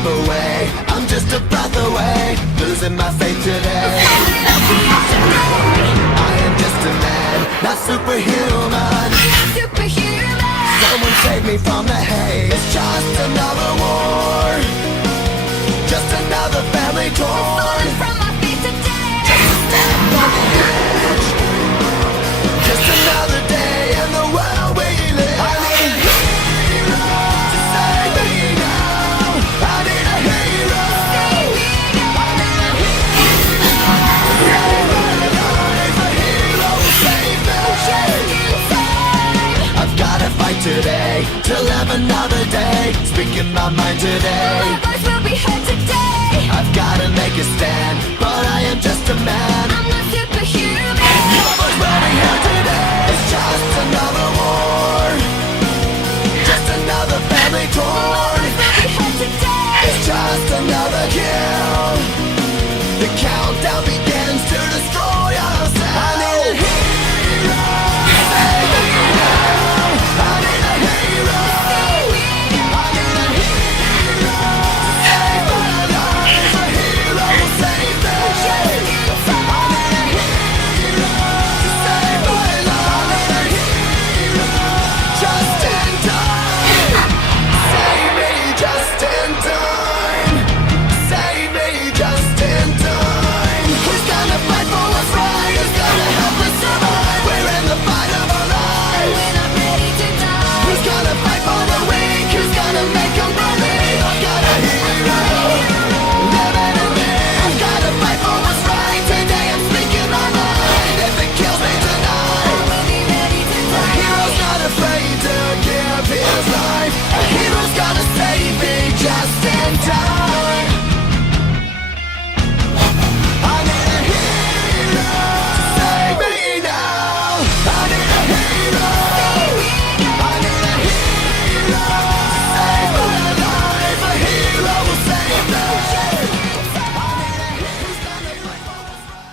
step away, I'm just a breath away, losing my faith today. I am just a man, not superhuman. Someone save me from the haze. It's just another war, just another family torn. Just a step on the edge, just another day in the world we live. I need a hero to save me now. I need a hero. I need a hero to save my life. A hero will save me. I've gotta fight today to live another day, speaking my mind today. My voice will be heard today. I've gotta make a stand, but I am just a man. I'm not superhuman. Your voice will be heard today. It's just another war, just another family My torn. voice will be heard today. It's just another kill. The countdown begins to destroy ourselves. I need a hero, save me now. I need a hero, I need a hero to save my life. A hero will save me. I need a hero to save my life. I need a hero just in time. Save me just in time. Save me just in time. Who's gonna fight for what's right? Who's gonna help us survive? We're in the fight of our lives. We're not ready to die. Who's gonna fight for the weak? Who's gonna make them believe? I've got a hero living in me. I've gotta fight for what's right. Today I'm speaking my mind. If it kills me tonight, We'll be ready to a die. hero's not afraid to give his life. A hero's gonna save me just in time. I need a hero to save me now. I need a hero. I need a hero to save my life. A hero will save me. I need a hero who's gonna fight for what's right.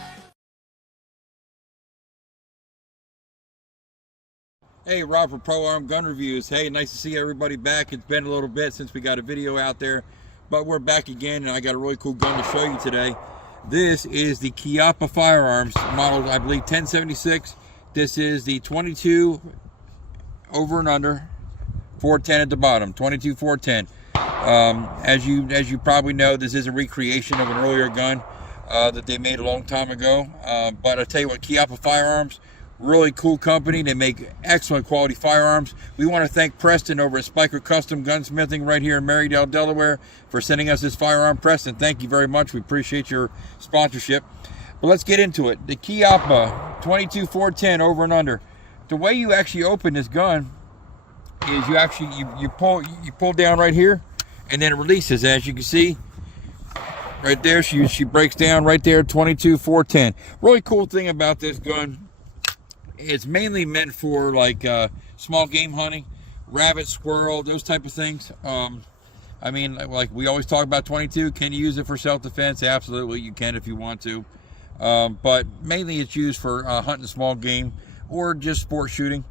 Hey, Rob for Pro Arm Gun Reviews. Hey, nice to see everybody back. It's been a little bit since we got a video out there, but we're back again, and I got a really cool gun to show you today. This is the Chiappa Firearms model, I believe 1076. This is the 22 over and under, 410 at the bottom, 22 410. As you probably know, this is a recreation of an earlier gun that they made a long time ago. But I tell you what, Chiappa Firearms, really cool company. They make excellent quality firearms. We want to thank Preston over at Spiker Custom Gunsmithing right here in Marydale, Delaware, for sending us this firearm. Preston, thank you very much. We appreciate your sponsorship. But let's get into it. The Chiappa 22 410 over and under. The way you actually open this gun is you pull down right here, and then it releases. As you can see right there, she breaks down right there, 22 410. Really cool thing about this gun, it's mainly meant for like small game hunting, rabbit, squirrel, those type of things. I mean, like we always talk about 22. Can you use it for self-defense? Absolutely, you can if you want to. But mainly it's used for hunting small game or just sport shooting.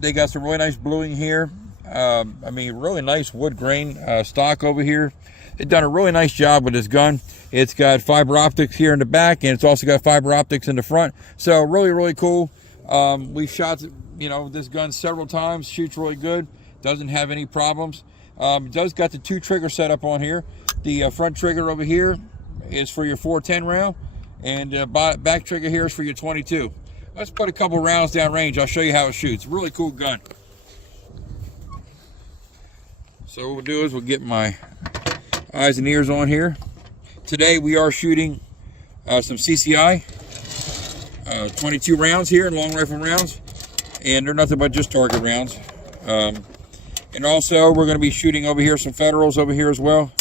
They got some really nice bluing here. I mean, really nice wood grain stock over here. They've done a really nice job with this gun. It's got fiber optics here in the back, and it's also got fiber optics in the front. So really, really cool. We've shot, this gun several times. Shoots really good. Doesn't have any problems. It does got the 2 trigger setup on here. The front trigger over here is for your 410 round, and back trigger here is for your 22. Let's put a couple rounds down range. I'll show you how it shoots. Really cool gun. So what we'll do is we'll get my eyes and ears on here. Today we are shooting some CCI 22 rounds here, long rifle rounds, and they're nothing but just target rounds. And also we're going to be shooting over here some Federals over here as well.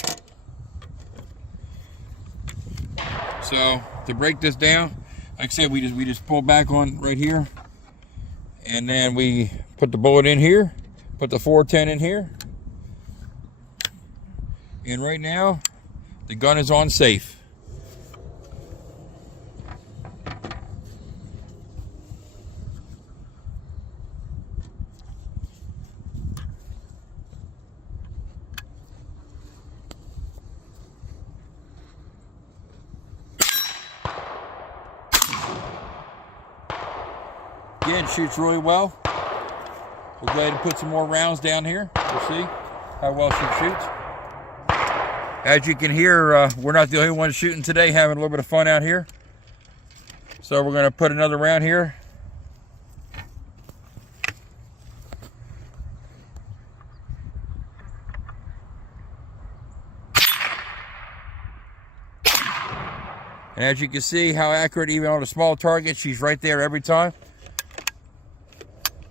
So to break this down, like I said, we just pull back on right here, and then we put the bullet in here, put the 410 in here, and right now the gun is on safe. Again, shoots really well. We'll go ahead and put some more rounds down here. We'll see how well she shoots. As you can hear, we're not the only ones shooting today, having a little bit of fun out here. So we're going to put another round here. And as you can see how accurate, even on a small target, she's right there every time.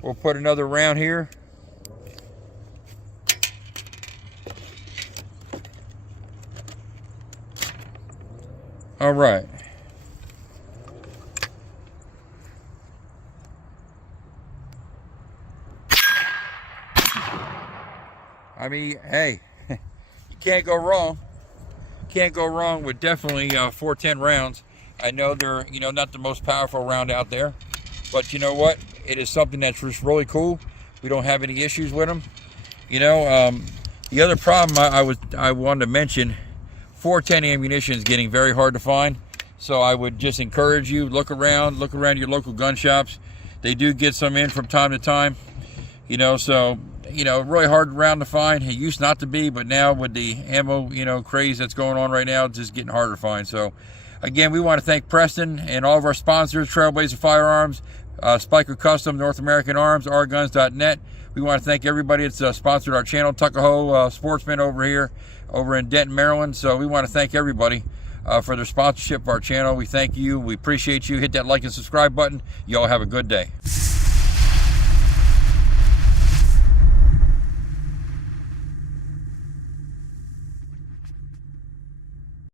We'll put another round here. All right. I mean, hey, you can't go wrong. Can't go wrong with definitely 410 rounds. I know they're, not the most powerful round out there, but you know what? It is something that's just really cool. We don't have any issues with them. The other problem I wanted to mention, 410 ammunition is getting very hard to find. So I would just encourage you, look around your local gun shops. They do get some in from time to time, so really hard round to find. It used not to be, but now with the ammo, craze that's going on right now, it's just getting harder to find. So again, we want to thank Preston and all of our sponsors, Trailblazer Firearms, Spiker Custom, North American Arms, rguns.net. We want to thank everybody that's sponsored our channel, Tuckahoe Sportsman over here, over in Denton, Maryland. So we want to thank everybody for their sponsorship of our channel. We thank you. We appreciate you. Hit that like and subscribe button. You all have a good day.